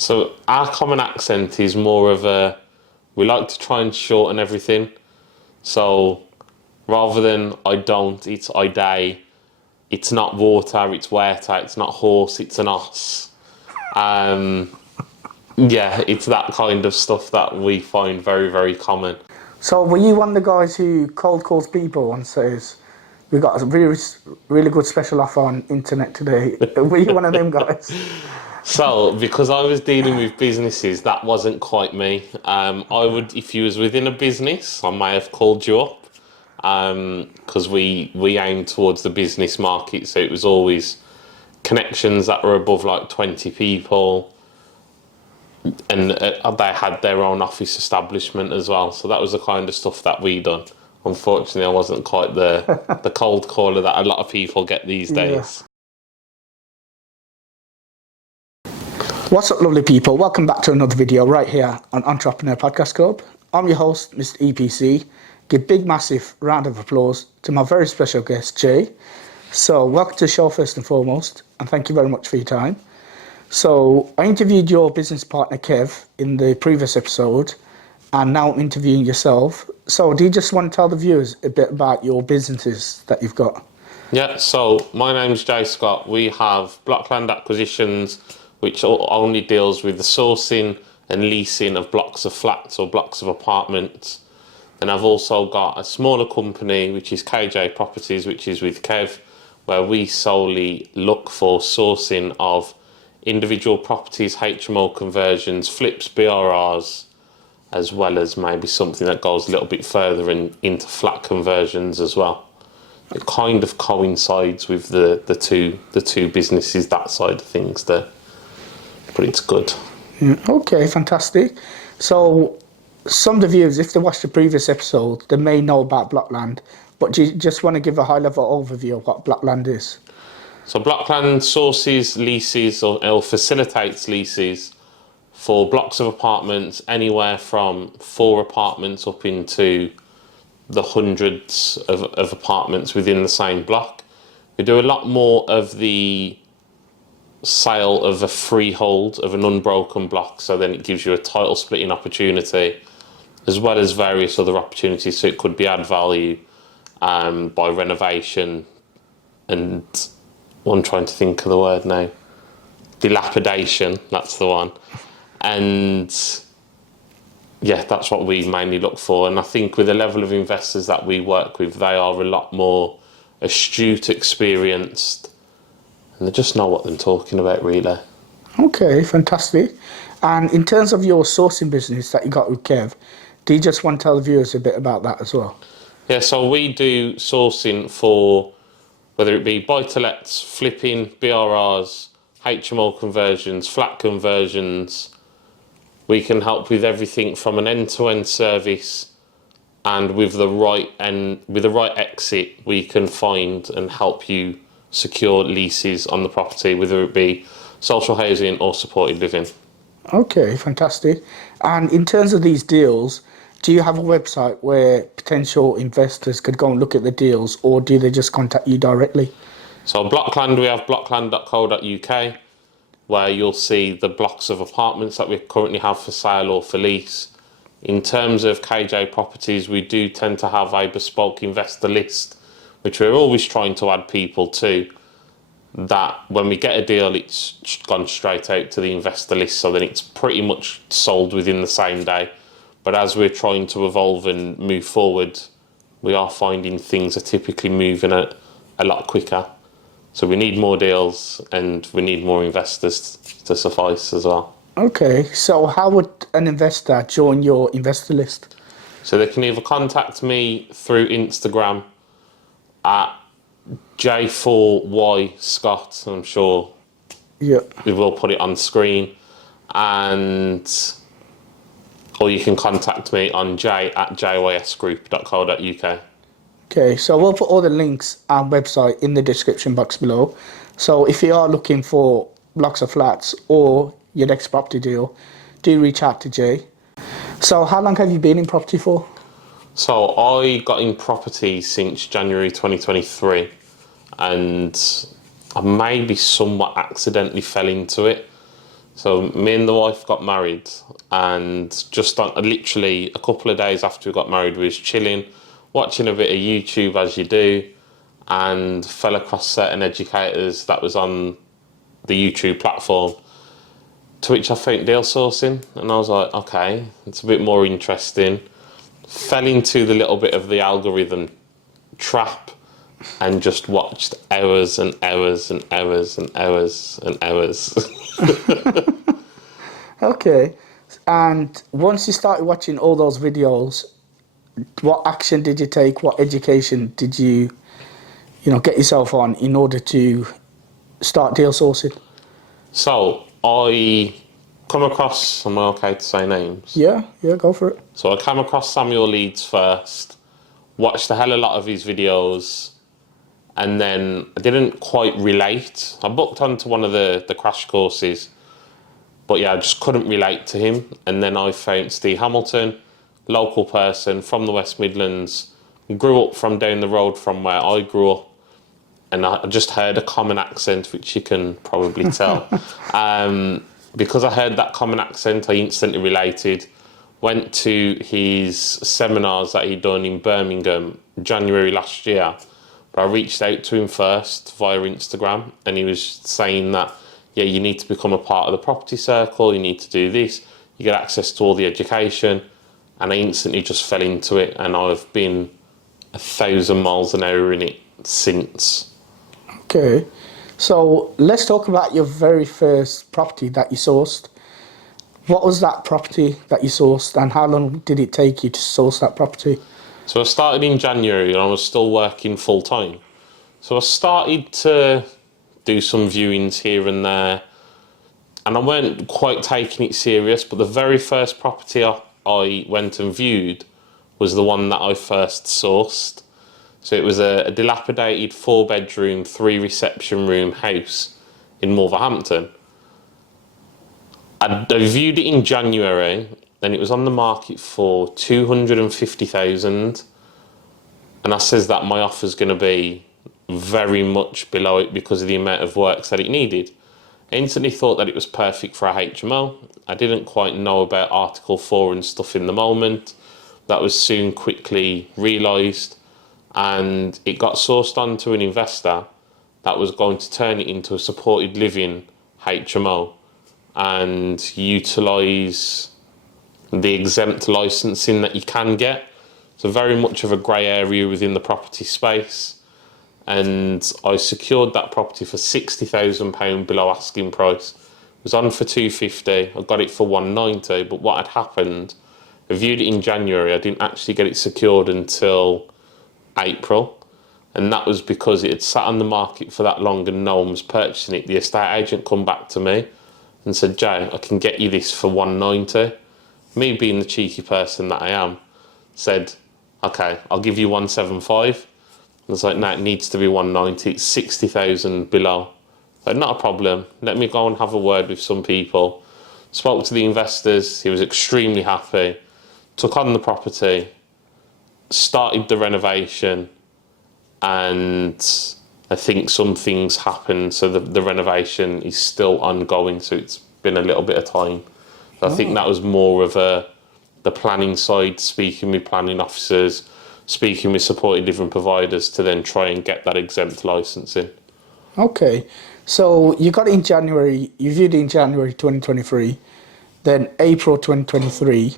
So our common accent is more of a, we like to try and shorten everything. So rather than I don't, it's I day. It's not water, it's water. It's not horse, it's an oss. Yeah, it's that kind of stuff that we find very, very common. So were you one of the guys who cold calls people and says, we got a really, really good special offer on internet today? Were you one of them guys? So, because I was dealing with businesses, that wasn't quite me. I would, if you was within a business, I may have called you up, because we aimed towards the business market, so it was always connections that were above like 20 people, and they had their own office establishment as well. So that was the kind of stuff that we done. Unfortunately, I wasn't quite the cold caller that a lot of people get these days. What's up, lovely people? Welcome back to another video right here on Entrepreneur Podcast Club. I'm your host, Mr. EPC. Give big, massive round of applause to my very special guest, Jay. So, welcome to the show first and foremost, and thank you very much for your time. So, I interviewed your business partner, Kev, in the previous episode, and now I'm interviewing yourself. So, do you just want to tell the viewers a bit about your businesses that you've got? Yeah, so my name's Jay Scott. We have Blockland Acquisitions, which only deals with the sourcing and leasing of blocks of flats or blocks of apartments. And I've also got a smaller company, which is KJ Properties, which is with Kev, where we solely look for sourcing of individual properties, HMO conversions, flips, BRRs, as well as maybe something that goes a little bit further into flat conversions as well. It kind of coincides with the two businesses, that side of things there. But it's good. Okay, fantastic. So, some of the viewers, if they watched the previous episode, they may know about Blockland, but do you just want to give a high-level overview of what Blockland is? So Blockland sources leases or facilitates leases for blocks of apartments, anywhere from 4 apartments up into the hundreds of apartments within the same block. We do a lot more of the sale of a freehold of an unbroken block, so then it gives you a title splitting opportunity as well as various other opportunities. So it could be add value by renovation, and I'm trying to think of the word now, dilapidation, that's the one. And yeah, that's what we mainly look for. And I think with the level of investors that we work with, they are a lot more astute, experienced, and they just know what they're talking about, really. Okay, fantastic. And in terms of your sourcing business that you got with Kev, do you just want to tell the viewers a bit about that as well? Yeah, so we do sourcing for whether it be buy-to-lets, flipping, BRRs, HMO conversions, flat conversions. We can help with everything from an end-to-end service, and with the right exit, we can find and help you secure leases on the property, whether it be social housing or supported living. Okay, fantastic. And in terms of these deals, do you have a website where potential investors could go and look at the deals, or do they just contact you directly? So Blockland, we have blockland.co.uk, where you'll see the blocks of apartments that we currently have for sale or for lease. In terms of KJ Properties, we do tend to have a bespoke investor list, which we're always trying to add people to, that when we get a deal, it's gone straight out to the investor list, so then it's pretty much sold within the same day. But as we're trying to evolve and move forward, we are finding things are typically moving a lot quicker. So we need more deals and we need more investors to suffice as well. Okay, so how would an investor join your investor list? So they can either contact me through Instagram at J4Y Scott, I'm sure we will put it on screen, or you can contact me on j@jysgroup.co.uk. Okay, so we'll put all the links and website in the description box below. So if you are looking for blocks of flats or your next property deal, do reach out to Jay. So how long have you been in property for? So I got in property since January 2023, and I maybe somewhat accidentally fell into it. So me and the wife got married, and just on literally a couple of days after we got married, we was chilling, watching a bit of YouTube as you do, and fell across certain educators that was on the YouTube platform, to which I found deal sourcing, and I was like, okay, it's a bit more interesting. Fell into the little bit of the algorithm trap and just watched hours and hours and hours and hours and hours. Okay. And once you started watching all those videos, what action did you take? What education did you get yourself on in order to start deal sourcing? So I come across, am I okay to say names? Yeah, go for it. So I came across Samuel Leeds first, watched a hell of a lot of his videos, and then I didn't quite relate. I booked onto one of the crash courses, but yeah, I just couldn't relate to him. And then I found Steve Hamilton, local person from the West Midlands, grew up from down the road from where I grew up, and I just heard a common accent, which you can probably tell. Because I heard that common accent, I instantly related. Went to his seminars that he'd done in Birmingham January last year. But I reached out to him first via Instagram, and he was saying that, yeah, you need to become a part of the property circle, you need to do this, you get access to all the education. And I instantly just fell into it, and I've been 1,000 miles an hour in it since. Okay. So let's talk about your very first property that you sourced. What was that property that you sourced, and how long did it take you to source that property? So I started in January, and I was still working full time. So I started to do some viewings here and there, and I weren't quite taking it serious, but the very first property I went and viewed was the one that I first sourced. So it was a dilapidated 4-bedroom, 3-reception room house in Wolverhampton. I viewed it in January, and it was on the market for 250,000. And I says that my offer's going to be very much below it because of the amount of works that it needed. I instantly thought that it was perfect for a HMO. I didn't quite know about Article 4 and stuff in the moment. That was soon quickly realised, and it got sourced onto an investor that was going to turn it into a supported living HMO and utilise the exempt licensing that you can get. So very much of a grey area within the property space. And I secured that property for £60,000 below asking price. It was on for 250. I got it for 190. But what had happened, I viewed it in January. I didn't actually get it secured until April. And that was because it had sat on the market for that long and no one was purchasing it. The estate agent come back to me and said, Jay, I can get you this for 190. Me being the cheeky person that I am, said, okay, I'll give you 175. I was like, no, it needs to be 190. It's 60,000 below. Like, not a problem. Let me go and have a word with some people. Spoke to the investors. He was extremely happy. Took on the property. Started the renovation. And I think some things happened. So the renovation is still ongoing. So it's been a little bit of time. So I think that was more of the planning side, speaking with planning officers, speaking with supported living providers to then try and get that exempt licensing. Okay, so you got it in January, you viewed it in January 2023, then April 2023.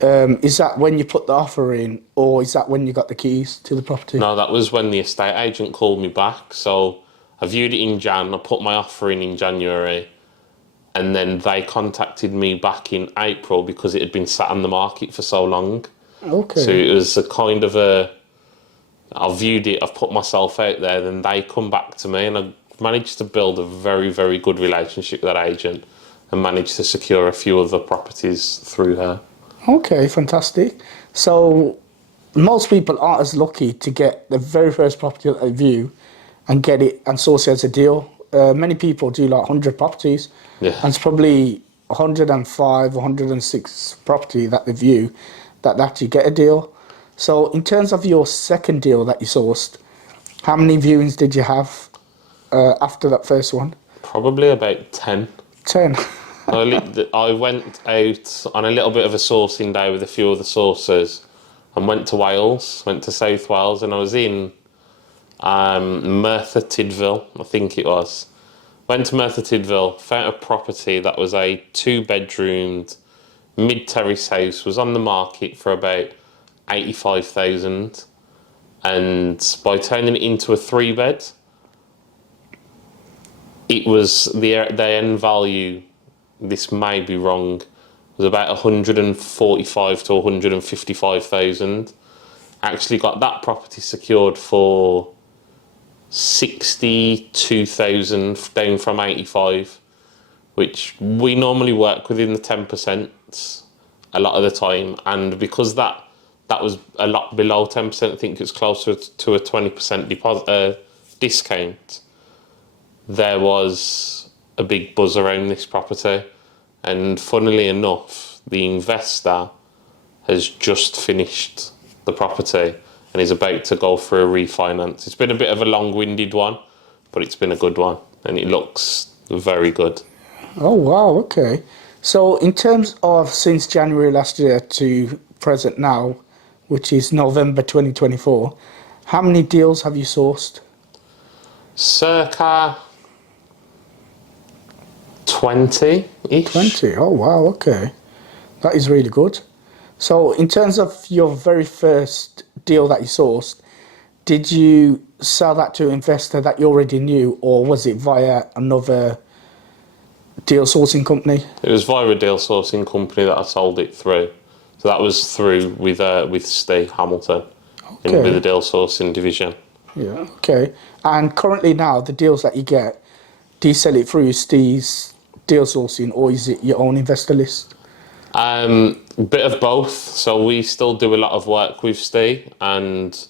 Is that when you put the offer in, or is that when you got the keys to the property? No, that was when the estate agent called me back. So I viewed it in Jan, I put my offer in January, and then they contacted me back in April because it had been sat on the market for so long. Okay. So it was a kind of I've viewed it, I've put myself out there, then they come back to me, and I managed to build a very, very good relationship with that agent and managed to secure a few other properties through her. Okay, fantastic. So most people aren't as lucky to get the very first property that they view and get it and source it as a deal. Many people do like 100 properties, Yeah. and it's probably 105, 106 property that they view that actually get a deal. So in terms of your second deal that you sourced, how many viewings did you have after that first one? Probably about 10. 10. I went out on a little bit of a sourcing day with a few other sourcers and went to Wales, went to South Wales, and I was in Merthyr Tydfil, I think it was. Went to Merthyr Tydfil, found a property that was a 2-bedroomed mid-terrace house, was on the market for about 85,000, and by turning it into a 3-bed, it was the end value, this may be wrong, was about 145 to 155,000. Actually got that property secured for 62,000, down from 85, which we normally work within the 10% a lot of the time, and because that was a lot below 10%, I think it's closer to a 20% deposit discount. There was a big buzz around this property, and funnily enough, the investor has just finished the property and is about to go for a refinance. It's been a bit of a long-winded one, but it's been a good one, and it looks very good. Oh wow, okay. So in terms of since January last year to present now, which is November 2024, how many deals have you sourced? Circa 20-ish. 20. Oh wow, okay. That is really good. So in terms of your very first deal that you sourced, did you sell that to an investor that you already knew, or was it via another deal sourcing company? It was via a deal sourcing company that I sold it through. So that was through with Steve Hamilton, Okay. with the deal sourcing division. Yeah, okay. And currently now, the deals that you get, do you sell it through Steve's deal sourcing, or is it your own investor list? Bit of both. So we still do a lot of work with Steve, and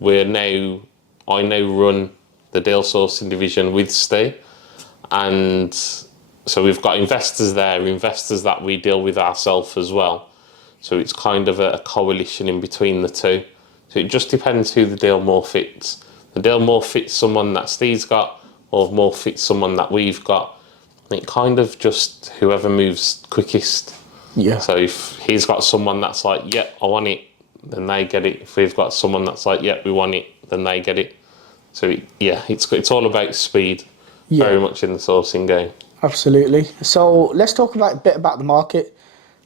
I now run the deal sourcing division with Steve, and so we've got investors there, investors that we deal with ourselves as well. So it's kind of a coalition in between the two. So it just depends who the deal more fits. The deal more fits someone that Steve's got, or more fits someone that we've got. It kind of just whoever moves quickest. Yeah. So if he's got someone that's like, yeah, I want it, then they get it. If we've got someone that's like, yeah, we want it, then they get it. So it's all about speed, very much in the sourcing game. Absolutely. So let's talk about a bit about the market.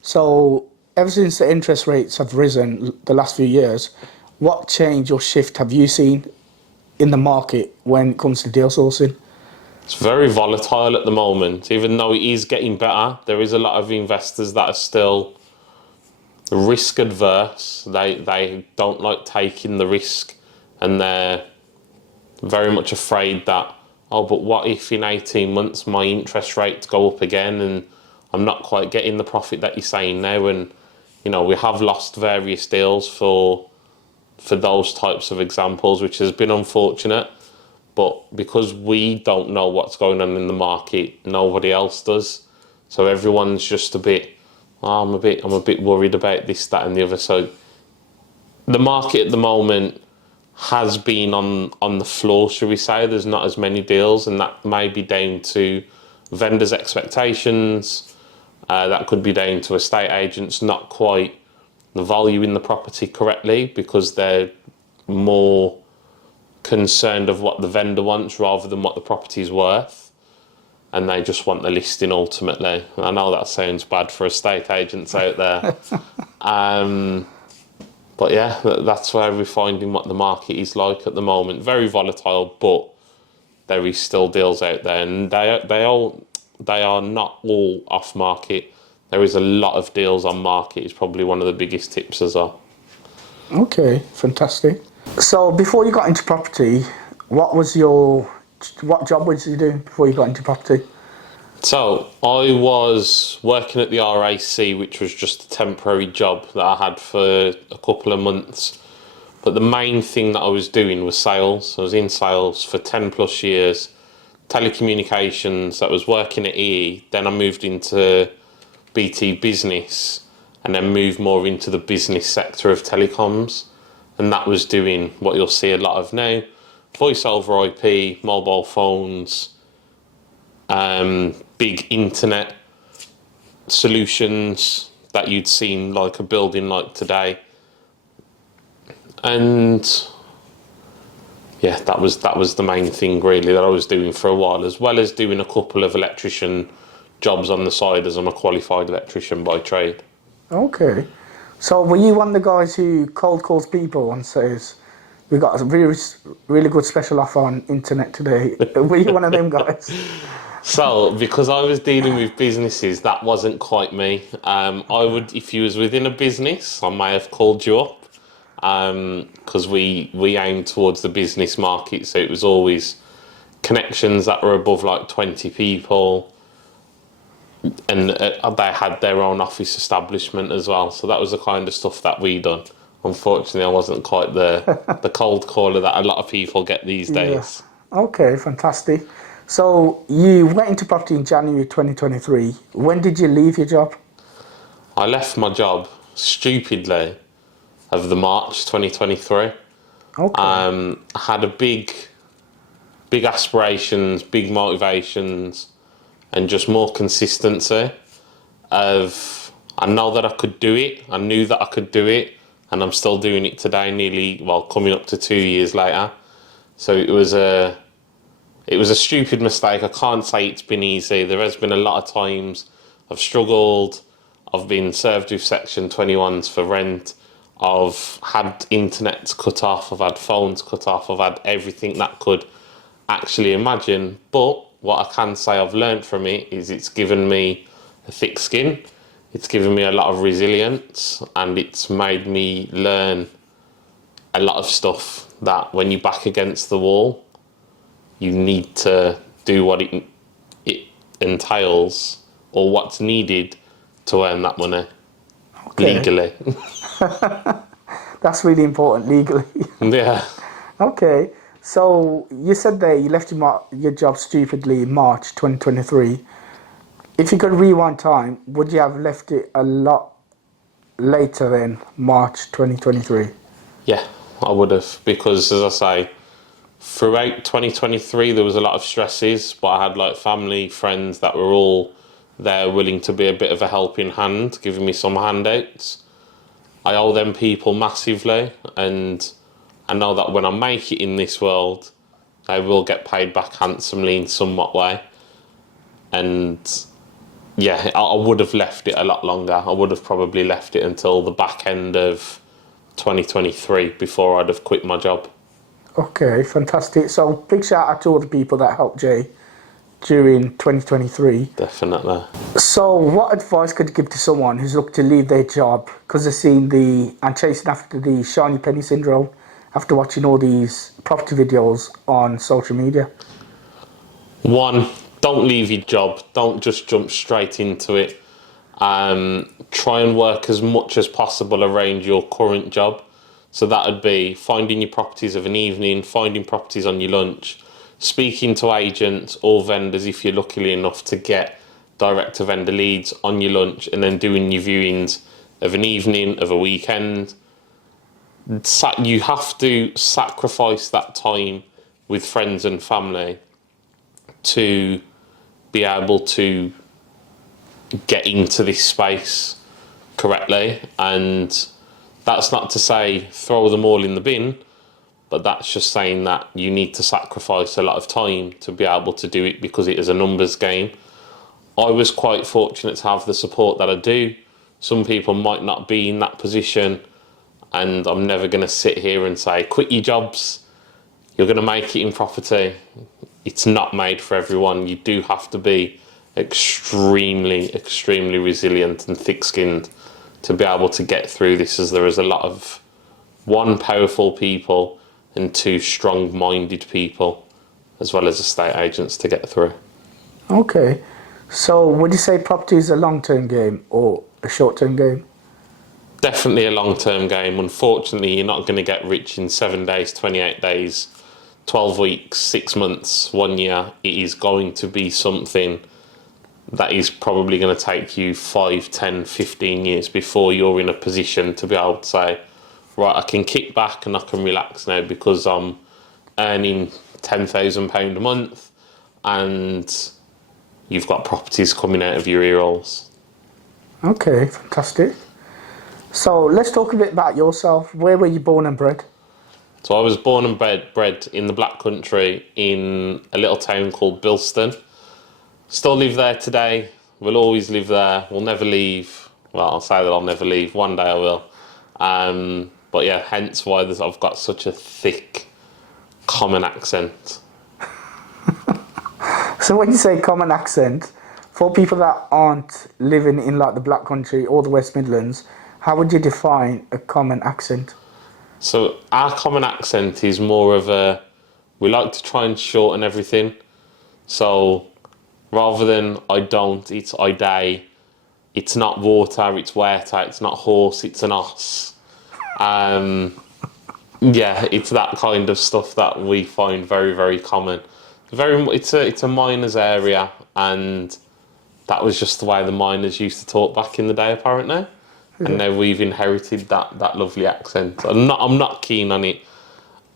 So ever since the interest rates have risen the last few years, what change or shift have you seen in the market when it comes to deal sourcing? It's very volatile at the moment. Even though it is getting better, there is a lot of investors that are still risk adverse. They don't like taking the risk, and they're very much afraid that, oh, but what if in 18 months my interest rates go up again and I'm not quite getting the profit that you're saying now? And, we have lost various deals for those types of examples, which has been unfortunate. But because we don't know what's going on in the market, nobody else does. So everyone's just a bit, I'm a bit worried about this, that, and the other. So the market at the moment has been on the floor, shall we say. There's not as many deals, and that may be down to vendors' expectations. That could be down to estate agents not quite valuing the property correctly, because they're more concerned of what the vendor wants rather than what the property's worth, and they just want the listing ultimately. I know that sounds bad for estate agents out there. But yeah, that's where we're finding what the market is like at the moment. Very volatile, but there is still deals out there, and they are not all off market. There is a lot of deals on market. It's probably one of the biggest tips as well. Okay, fantastic. So before you got into property, what job was you doing before you got into property? So I was working at the RAC, which was just a temporary job that I had for a couple of months. But the main thing that I was doing was sales. I was in sales for 10 plus years, telecommunications. I was working at EE. Then I moved into BT Business, and then moved more into the business sector of telecoms. And that was doing what you'll see a lot of now: voice over IP, mobile phones, big internet solutions that you'd seen like a building like today. And yeah, that was the main thing really that I was doing for a while, as well as doing a couple of electrician jobs on the side, as I'm a qualified electrician by trade. Okay. So were you one of the guys who cold calls people and says, "We got a really, really good special offer on internet today"? Were you one of them guys? So, because I was dealing with businesses, that wasn't quite me. I would, if you was within a business, I may have called you up, because we aimed towards the business market, so it was always connections that were above like 20 people, and they had their own office establishment as well. So that was the kind of stuff that we done. Unfortunately, I wasn't quite the cold caller that a lot of people get these days. Yeah. Okay, fantastic. So you went into property in January 2023. When did you leave your job? I left my job stupidly of the March 2023. Okay. I had a big aspirations, big motivations, and just more consistency of, I know that I could do it. I knew that I could do it, and I'm still doing it today, coming up to 2 years later. So it was a stupid mistake. I can't say it's been easy. There has been a lot of times I've struggled. I've been served with Section 21s for rent. I've had internet cut off. I've had phones cut off. I've had everything that could actually imagine. But what I can say I've learned from it is it's given me a thick skin. It's given me a lot of resilience, and it's made me learn a lot of stuff that when you're back against the wall, you need to do what it entails, or what's needed to earn that money legally. That's really important, legally. Yeah. Okay. So you said there you left your job stupidly in March 2023. If you could rewind time, would you have left it a lot later than March 2023? Yeah, I would have, because as I say, throughout 2023 there was a lot of stresses, but I had like family, friends that were all there willing to be a bit of a helping hand, giving me some handouts. I owe them people massively, and I know that when I make it in this world, they will get paid back handsomely in somewhat way. And yeah, I would have left it a lot longer. I would have probably left it until the back end of 2023 before I'd have quit my job. Okay, fantastic. So big shout out to all the people that helped Jay during 2023. Definitely. So what advice could you give to someone who's looking to leave their job because they've seen and chasing after the shiny penny syndrome after watching all these property videos on social media? One, don't leave your job. Don't just jump straight into it. Try and work as much as possible around your current job. So that would be finding your properties of an evening, finding properties on your lunch, speaking to agents or vendors if you're lucky enough to get direct to vendor leads on your lunch, and then doing your viewings of an evening, of a weekend. You have to sacrifice that time with friends and family to be able to get into this space correctly. And that's not to say throw them all in the bin, but that's just saying that you need to sacrifice a lot of time to be able to do it, because it is a numbers game. I was quite fortunate to have the support that I do. Some people might not be in that position, and I'm never going to sit here and say, quit your jobs, you're going to make it in property. It's not made for everyone. You do have to be extremely, extremely resilient and thick-skinned to be able to get through this, as there is a lot of, one, powerful people, and two, strong-minded people, as well as estate agents to get through. Okay. So would you say property is a long-term game or a short-term game? Definitely a long-term game. Unfortunately, you're not going to get rich in 7 days, 28 days, 12 weeks, 6 months, 1 year. It is going to be something that is probably going to take you 5, 10, 15 years before you're in a position to be able to say, right, I can kick back and I can relax now because I'm earning £10,000 a month and you've got properties coming out of your ear holes. Okay, fantastic. So let's talk a bit about yourself. Where were you born and bred? So I was born and bred in the Black Country in a little town called Bilston. Still live there today. We'll always live there. We'll never leave. Well, I'll say that I'll never leave. One day I will. But yeah, hence why I've got such a thick common accent. So when you say common accent, for people that aren't living in like the Black Country or the West Midlands, how would you define a common accent? So our common accent is more of a, we like to try and shorten everything. So rather than I don't, it's I day. It's not water, it's water. It's not horse, it's an oss. Yeah, it's that kind of stuff that we find very, very common. It's a miners area, and that was just the way the miners used to talk back in the day, apparently. And now we've inherited that lovely accent. I'm not keen on it.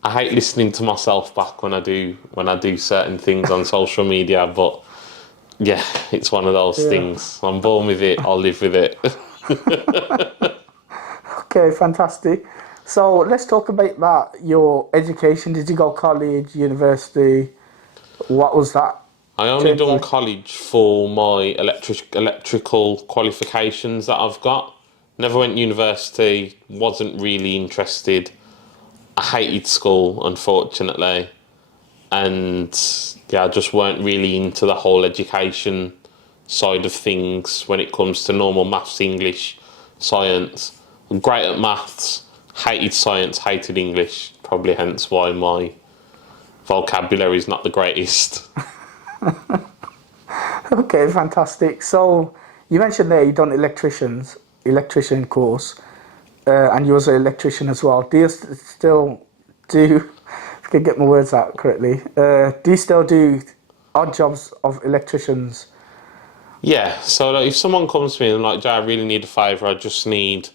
I hate listening to myself back when I do certain things on social media, but yeah, it's one of those things. I'm born with it, I'll live with it. Okay, fantastic. So let's talk about your education. Did you go college, university? What was that? I only done college for my electrical qualifications that I've got. Never went university, wasn't really interested. I hated school, unfortunately. And yeah, I just weren't really into the whole education side of things when it comes to normal maths, English, science. I'm great at maths, hated science, hated English. Probably hence why my vocabulary is not the greatest. Okay, fantastic. So you mentioned there you done electrician course, and you was an electrician as well. Do you still do? If I can get my words out correctly, do you still do odd jobs of electricians? Yeah, so like, if someone comes to me and like, Jay, I really need a favour, I just need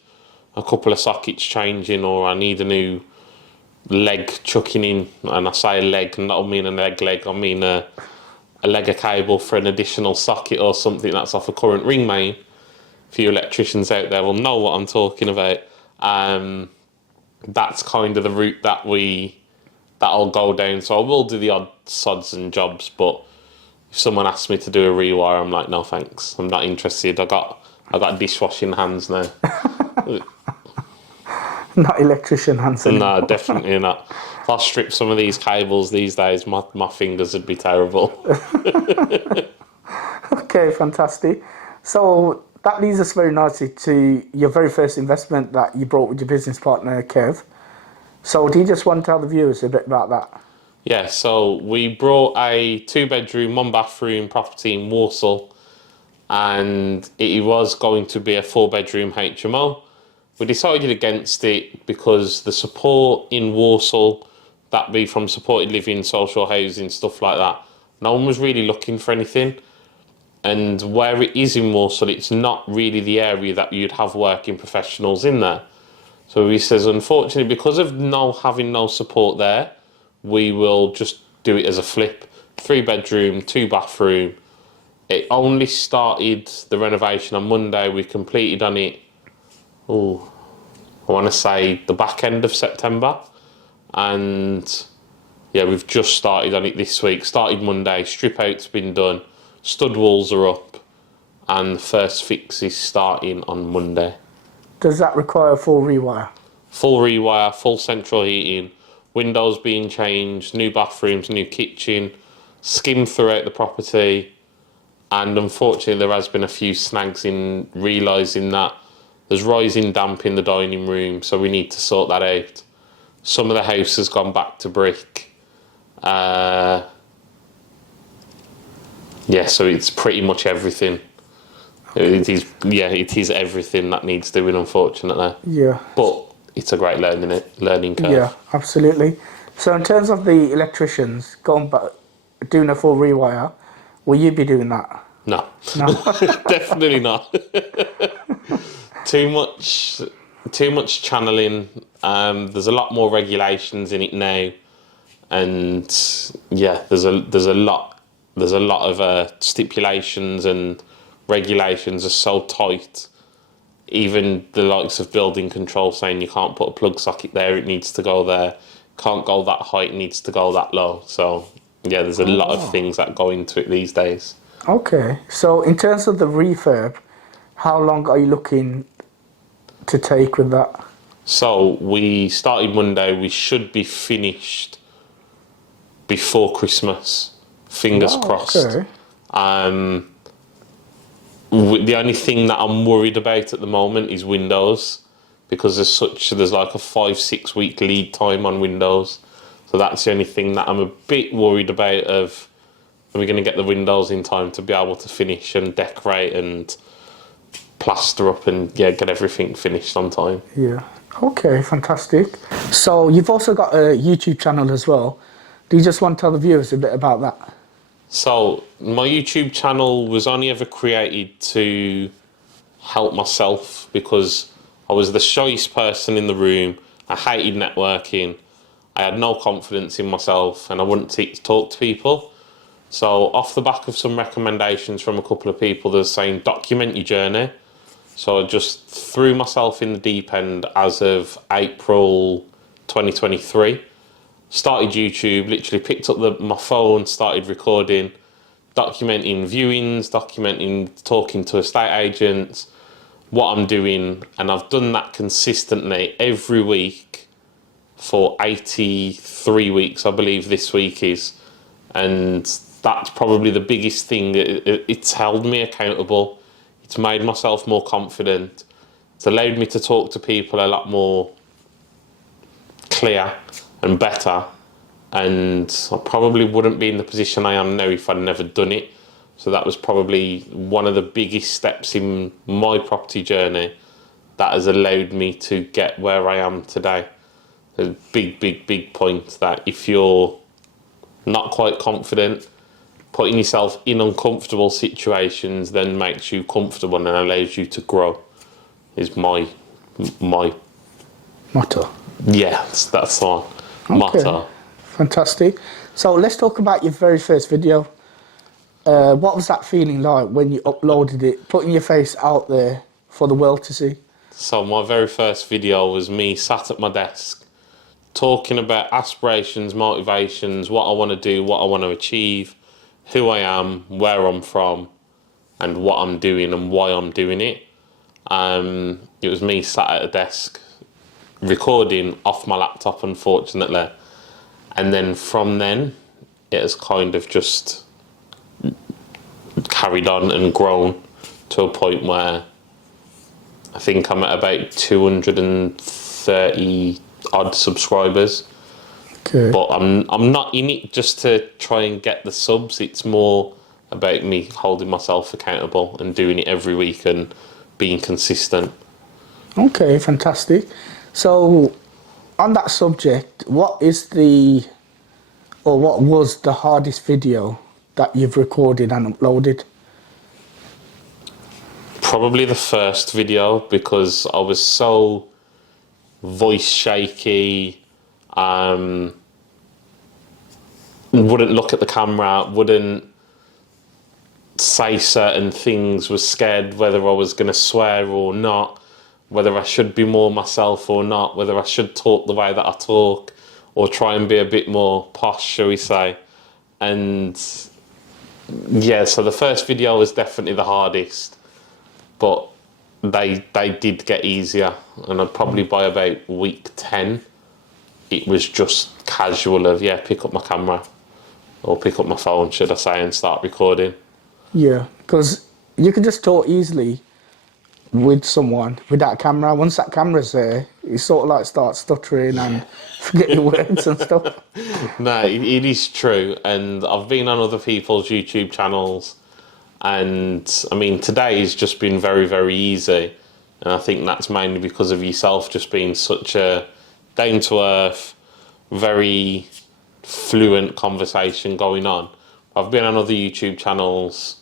a couple of sockets changing, or I need a new leg chucking in, and I say leg, and I don't mean a leg, I mean a leg of cable for an additional socket or something that's off a current ring main. For you electricians out there will know what I'm talking about. That's kind of the route that I'll go down. So I will do the odd sods and jobs, but if someone asks me to do a rewire, I'm like, no thanks, I'm not interested. I got dishwashing hands now. Not electrician hands anymore. No, definitely not. If I strip some of these cables these days, my fingers would be terrible. Okay, fantastic. So that leads us very nicely to your very first investment that you brought with your business partner, Kev. So do you just want to tell the viewers a bit about that? Yeah, so we brought a 2-bedroom, 1-bathroom property in Walsall, and it was going to be a 4-bedroom HMO. We decided against it because the support in Walsall, that be from supported living, social housing, stuff like that, no one was really looking for anything. And where it is in Walsall, it's not really the area that you'd have working professionals in there. So he says, unfortunately, because of having no support there, we will just do it as a flip. 3-bedroom, 2-bathroom. It only started the renovation on Monday. We completed on it, I want to say the back end of September. And yeah, we've just started on it this week. Started Monday, strip out's been done, stud walls are up, and the first fix is starting on Monday. Does that require a full rewire? Full rewire, full central heating, windows being changed, new bathrooms, new kitchen, skim throughout the property. And unfortunately, there has been a few snags in realising that there's rising damp in the dining room, so we need to sort that out. Some of the house has gone back to brick. Yeah, so it's pretty much everything. It is everything that needs doing, unfortunately. Yeah. But it's a great learning curve. Yeah, absolutely. So in terms of the electricians going back, doing a full rewire, will you be doing that? No. No. Definitely not. Too much channeling. There's a lot more regulations in it now, and yeah, there's a lot of stipulations, and regulations are so tight even the likes of building control saying you can't put a plug socket there, it needs to go there. Can't go that height, it needs to go that low. So yeah, there's a lot of things that go into it these days. Okay, so in terms of the refurb, how long are you looking to take with that? So we started Monday. We should be finished before Christmas. Fingers crossed. Okay. The only thing that I'm worried about at the moment is Windows, because there's like a 5-6 week lead time on Windows. So that's the only thing that I'm a bit worried about. Of, are we going to get the windows in time to be able to finish and decorate and plaster up and get everything finished on time? Yeah. Okay, fantastic. So you've also got a YouTube channel as well. Do you just want to tell the viewers a bit about that? So my YouTube channel was only ever created to help myself, because I was the shyest person in the room. I hated networking. I had no confidence in myself, and I wouldn't talk to people. So off the back of some recommendations from a couple of people, they're saying document your journey. So I just threw myself in the deep end as of April 2023. Started YouTube, literally picked up my phone, started recording, documenting viewings, talking to estate agents, what I'm doing. And I've done that consistently every week for 83 weeks, I believe this week is. And that's probably the biggest thing. It's held me accountable. It's made myself more confident. It's allowed me to talk to people a lot more clear and better. And I probably wouldn't be in the position I am now if I'd never done it. So that was probably one of the biggest steps in my property journey that has allowed me to get where I am today. A big point that if you're not quite confident, putting yourself in uncomfortable situations then makes you comfortable and allows you to grow, is my Motto. yeah, that's the one. Motto. Fantastic. So let's talk about your very first video. What was that feeling like when you uploaded it, putting your face out there for the world to see? So my very first video was me sat at my desk talking about aspirations, motivations, what I want to do, what I want to achieve, who I am, where I'm from, and what I'm doing and why I'm doing it. It was me sat at a desk recording off my laptop, unfortunately. And then from then, it has kind of just carried on and grown to a point where I think I'm at about 230 odd subscribers. Okay. But I'm not in it just to try and get the subs. It's more about me holding myself accountable and doing it every week and being consistent. Okay, fantastic. So on that subject, what was the hardest video that you've recorded and uploaded? Probably the first video, because I was so voice shaky, wouldn't look at the camera, wouldn't say certain things, was scared whether I was going to swear or not, whether I should be more myself or not, whether I should talk the way that I talk or try and be a bit more posh, shall we say. And yeah, so the first video was definitely the hardest, but they did get easier, and I'd probably by about week 10 it was just casual of pick up my camera, or pick up my phone should I say, and start recording. Yeah, because you can just talk easily with someone without a camera. Once that camera's there, you sort of like start stuttering and forget your words and stuff. No, it is true, and I've been on other people's YouTube channels, and I mean today's just been very, very easy, and I think that's mainly because of yourself just being such a down-to-earth, very fluent conversation going on. I've been on other YouTube channels,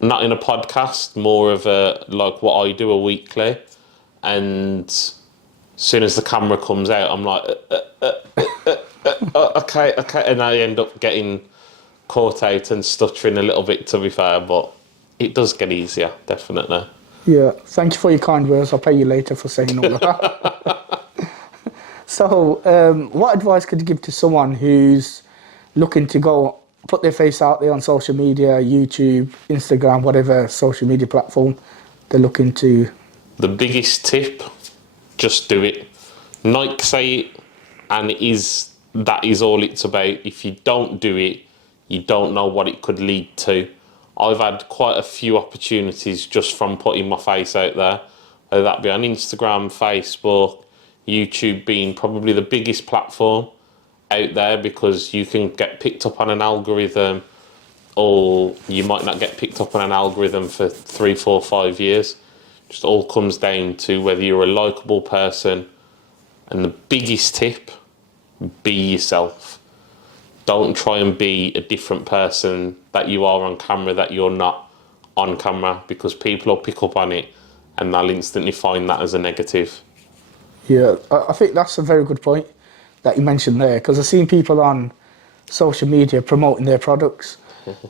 not in a podcast, more of a like what I do a weekly, and as soon as the camera comes out I'm like okay, and I end up getting caught out and stuttering a little bit, to be fair, but it does get easier, definitely. Yeah, thank you for your kind words. I'll pay you later for saying all of that. So, what advice could you give to someone who's looking to go put their face out there on social media, YouTube, Instagram, whatever social media platform they're looking to? The biggest tip, just do it. Nike say it, and that is all it's about. If you don't do it, you don't know what it could lead to. I've had quite a few opportunities just from putting my face out there, whether that be on Instagram, Facebook, YouTube being probably the biggest platform out there, because you can get picked up on an algorithm, or you might not get picked up on an algorithm for 3, 4, 5 years. Just all comes down to whether you're a likable person. And the biggest tip, be yourself. Don't try and be a different person that you are on camera that you're not on camera, because people will pick up on it and they'll instantly find that as a negative. Yeah, I think that's a very good point that you mentioned there, because I've seen people on social media promoting their products.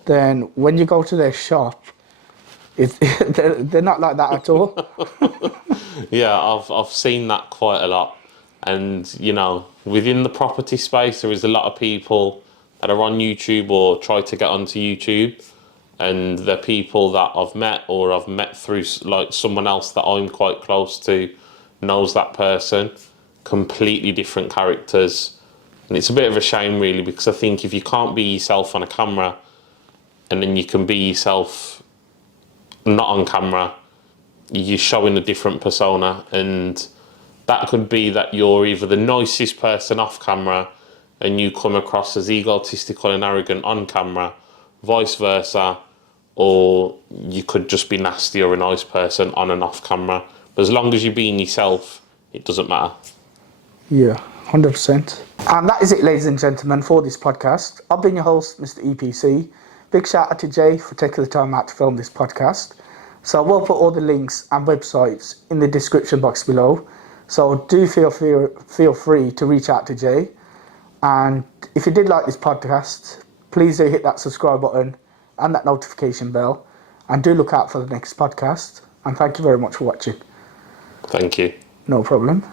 Then when you go to their shop, they're not like that at all. Yeah, I've seen that quite a lot. And, you know, within the property space, there is a lot of people that are on YouTube or try to get onto YouTube. And they're people that I've met, or I've met through like someone else that I'm quite close to knows that person. Completely different characters. And it's a bit of a shame, really, because I think if you can't be yourself on a camera, and then you can be yourself not on camera, you're showing a different persona. And that could be that you're either the nicest person off camera and you come across as egotistical and arrogant on camera, vice versa, or you could just be nasty or a nice person on and off camera. But as long as you're being yourself, it doesn't matter. Yeah, 100%. And that is it, ladies and gentlemen, for this podcast. I've been your host, Mr. EPC. Big shout out to Jay for taking the time out to film this podcast. So we'll put all the links and websites in the description box below. So do feel free to reach out to Jay. And if you did like this podcast, please do hit that subscribe button and that notification bell. And do look out for the next podcast. And thank you very much for watching. Thank you. No problem.